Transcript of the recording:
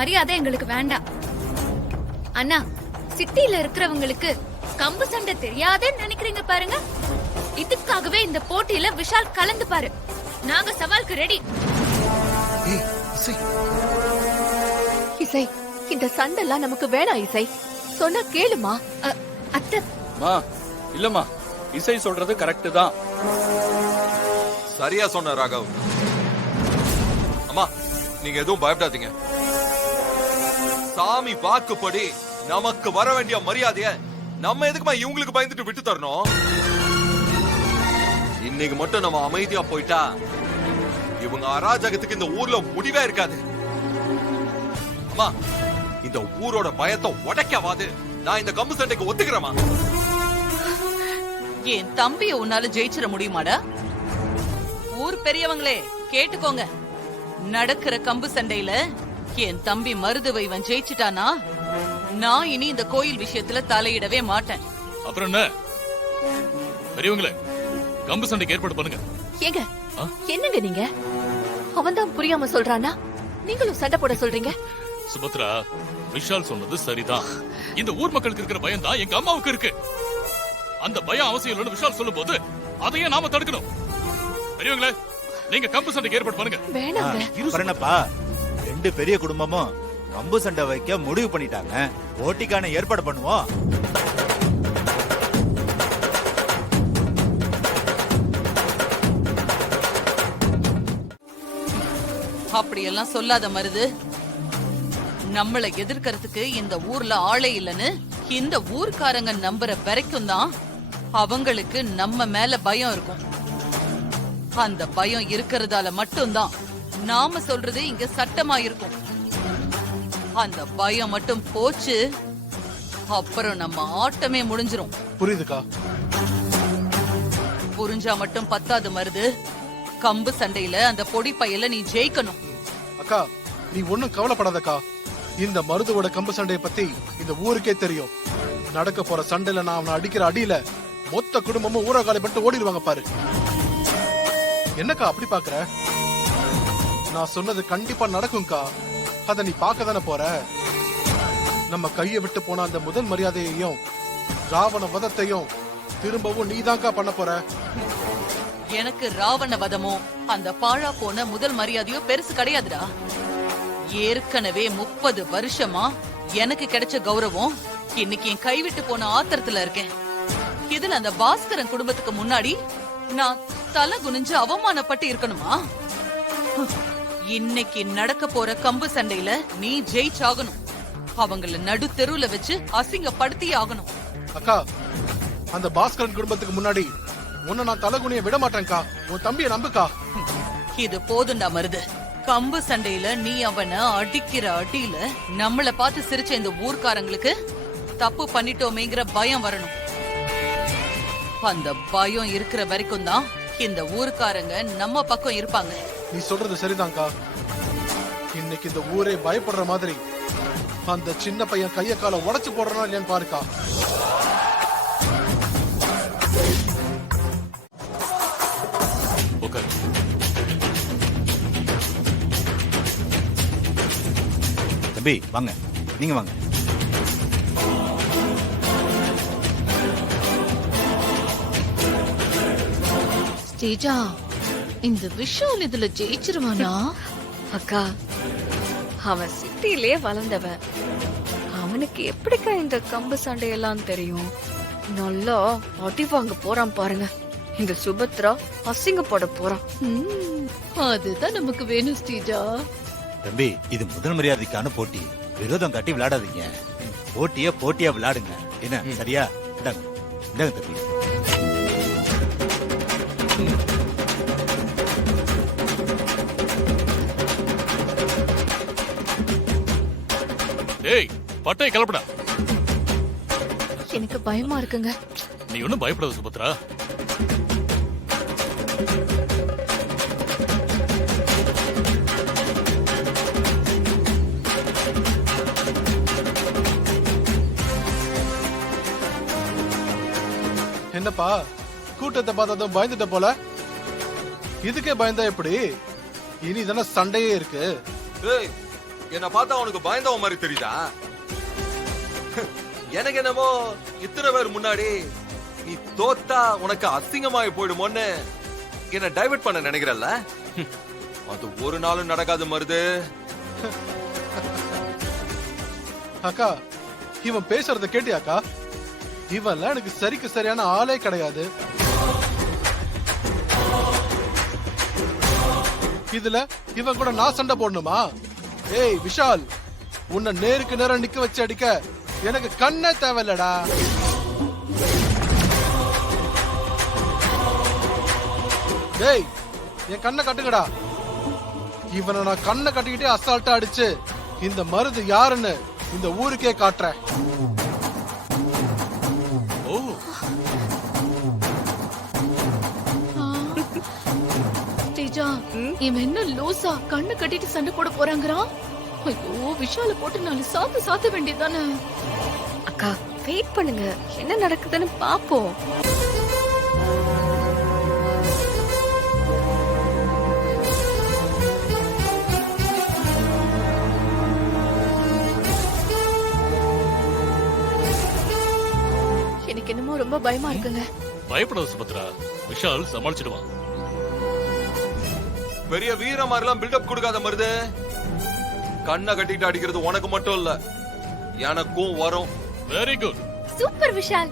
மரியாதை எங்களுக்கு வேண்டாம். அண்ணா, சிட்டில இருக்கிறவங்களுக்கு கம்பு சண்டை தெரியாதுன்னு நினைக்கிறீங்க பாருங்க. இதுக்காகவே இந்த போட்டியில விஷால் கலந்து பாரு. நாங்க சவாலுக்கு ரெடி. இசை, இந்த சண்டெல்லாம் நமக்கு வேணாம். இசை சொன்னா கேளுமா. அத்தை இல்லம்மா, இசை சொல்றது கரெக்ட் தான். சரியா சொன்ன ராகவ். அம்மா, நீங்க எதுவும் பயப்படாதீங்க. சாமி வாக்குப்படி நமக்கு வர வேண்டிய மரியாதைய நம்ம எதுக்குமா இவங்களுக்கு பயந்துட்டு விட்டு தரணும்? இன்னைக்கு மட்டும் நம்ம அமைதியா போயிட்டா இவங்க அராஜகத்துக்கு இந்த ஊர்ல முடிவே இருக்காது. அம்மா, இந்த ஊரோட பயத்தை உடைக்கவாது நான் இந்த கம்பு சண்டைக்கு ஒத்துக்கிறேமா. என் தம்பிய உன்னால ஜெயிச்சிட முடியுமாடா? ஊர் பெரியவங்களே கேட்டுக்கோங்க, நடக்கிற கம்பு சண்டையில என் தம்பி மருதுவை இவன் ஜெயிச்சிட்டானா நான் இனி இந்த கோயில் விஷயத்துல தலையிடவே மாட்டேன். அப்புறம் என்ன பெரியவங்களே, கம்பு சண்டைக்கு ஏற்பாடு பண்ணுங்க. ஏங்க, என்னங்க நீங்க? அவன் தான் புரியாம சொல்றானா, நீங்களும் சண்டை போட சொல்றீங்க? சுபத்ரா, விஷால் சொன்னது சரிதான். இந்த ஊர் மக்களுக்கு இருக்கிற பயம் தான் எங்க அம்மாவுக்கு இருக்கு. அந்த பயம் அவசியம் இல்லைன்னு விஷால் சொல்லும் போது அதையே நாம தடுக்கணும். பெரியவங்களே, நீங்க கம்பு சண்டைக்கு ஏற்பாடு பண்ணுங்க. வேணாங்க. ரெண்டு பெரிய குடும்பமும் கம்பு சண்டை வைக்க முடிவு பண்ணிட்டாங்க. போட்டிக்கான ஏற்பாடு பண்ணுவோம். அப்படியெல்லாம் சொல்லாத மருது. நம்மள எதிர்க்கிறதுக்கு இந்த ஊர்ல ஆளே இல்லன்னு இந்த ஊர்க்காரங்க நம்புற வரைக்கும் தான் அவங்களுக்கு நம்ம மேல பயம் இருக்கும். அந்த பயம் இருக்கிறதால மட்டும்தான் நாம சொல்றது இங்க சட்டமா இருக்கும். அந்த பயம் மட்டும் போச்சு, அப்புறம் நம்ம ஆட்டமே முடிஞ்சிரும். புரியுதுக்கா? புரிஞ்சா மட்டும் பத்தாது மருது. கம்பு சண்டையில அந்த பொடி பையில நீ ஜெயிக்கணும். அக்கா, நீ ஒண்ணும் கவலைப்படாதக்கா. இந்த மருதுவோட கம்பு சண்டையை பத்தி இந்த ஊருக்கே தெரியும். நடக்க போற சண்டையில நான் அவனை அடிக்கிற அடியில மொத்த குடும்பமும் ஊரகாலை பண்ணிட்டு ஓடிடுவாங்க பாரு. என்னக்கா அப்படி பாக்குற? நான் சொன்னது கண்டிப்பா நடக்கும்க்கா. அத நீ பார்க்க தானே போற. நம்ம கையை விட்டு போன அந்த முதல் மரியாதையையும் ராவண வதத்தையும் திரும்பவும் நீதான்க்கா பண்ண போற. எனக்கு ராவண வதமோ அந்த பாழா போன முதல் மரியாதையோ பெருசு கிடையாதுடா. ஏற்கனவே 30 வருஷமா எனக்கு கிடைச்ச கௌரவம் இன்னைக்கு என் கைவிட்டு போன ஆத்திரத்துல இருக்கேன். இதுல அந்த பாஸ்கரன் குடும்பத்துக்கு முன்னாடி நான் தலை குனிஞ்சு அவமானப்பட்டு இருக்கணுமா? இன்னைக்கு நடக்க போற கம்பு சண்டையில நீ ஜெயிச்சாகணும். அவங்கள நடு தெருவுல வச்சு அசிங்கப்படுத்தி ஆகணும். அக்கா, அந்த பாஸ்கரன் குடும்பத்துக்கு முன்னாடி உன்னை நான் தலகுனிய விட மாட்டேன்க்கா. உன் தம்பிய நம்புக்கா. இது போதுண்டா மருது. கம்பு சண்டையில நீ அவனை அடிக்கிற அடியில நம்மள பார்த்து சிரிச்ச இந்த ஊர்க்காரங்களுக்கு தப்பு பண்ணிட்டோமேங்கிற பயம் வரணும். அந்த பயம் இருக்கிற வரைக்கும் தான் இந்த ஊர்க்காரங்க நம்ம பக்கம் இருப்பாங்க. நீ சொல்றது சரிதான்க்கா. இன்னைக்கு இந்த ஊரே பயப்படுற மாதிரி அந்த சின்ன பையன் கைய கால உடைச்சு போடுறானா இல்லையான்னு பாருக்கா. தம்பி வாங்க, நீங்க வாங்க. ஸ்ரீஜா, இந்த விஷால் இதுல ஜெயிச்சிருவானா? அக்கா, அவன் சிட்டிலே வளர்ந்தவன். அவனுக்கு எப்படிக்கா இந்த கம்பு சண்டையெல்லாம் தெரியும்? நல்லா அடி வாங்க போறான் பாருங்க. இந்த சுபத்ரா அசிங்கப்பட போறான். அதுதான் நமக்கு வேணும் ஸ்ரீஜா. தம்பி, இது முதல் மரியாதைக்கான போட்டி. விரோதம் காட்டி விளையாடாதீங்க. போட்டியா விளையாடுங்க. என்ன சரியா? இந்தாங்க தம்பி. டேய், பட்டை கிளப்புடா. எனக்கு பயமா இருக்குங்க. நீ ஒன்னும் பயப்படாத சுபத்ரா. என்னப்பா, கூட்டத்தை பார்த்ததும் பயந்துட்ட போல. இதுக்கே பயந்தா எப்படி? இனி தானே சண்டையே இருக்கு. என்ன பார்த்தா அவனுக்கு பயந்தவன் மாதிரி தெரியுதா? எனக்கு என்னமோ இத்தனை பேர் முன்னாடி நீ தோத்தா உனக்கு அசிங்கமாயி போயிடுமோன்னு என்ன டைவர்ட் பண்ண நினைக்கிறல்ல? அது ஒரு நாளும் நடக்காது மருது. அக்கா இவன் பேசுறத கேட்டியாக்கா? இவன்லாம் எனக்கு சரிக்கு சரியான ஆளே கிடையாது. இதுல இவன் கூட நான் சண்டை போடணுமா? ஏய் விஷால், உன்னை நேருக்கு நேரம் நிக்க வச்சு அடிக்க எனக்கு கண்ணே தேவையில்லடா. டேய் என் கண்ணை கட்டுங்கடா. இவனை நான் கண்ணை கட்டிக்கிட்டே அசால்ட்டா அடிச்சு இந்த மருது யாருன்னு இந்த ஊருக்கே காட்டுறேன். ஓ தேஜா, இவன் என்ன லூசா கண்ணு கட்டிட்டு சண்டை போட போறாங்கறான்? ஐயோ, விஷால போட்டு 4 சாத்து வேண்டியதானே. அக்கா வெயிட் பண்ணுங்க, என்ன நடக்குதுன்னு பாப்போம். எனக்கு என்னமோ ரொம்ப பயமா இருக்குங்க. பயப்படாத சுபத்ரா, விஷால் சமாளிச்சிடுவான். பெரிய வீர மாதிரிலாம் பில்டப் கொடுக்காத மருது. கண்ணை கட்டிட்டு அடிக்கிறது உனக்கு மட்டும் இல்ல, எனக்கும் வரும். Very good. சூப்பர் விஷால்.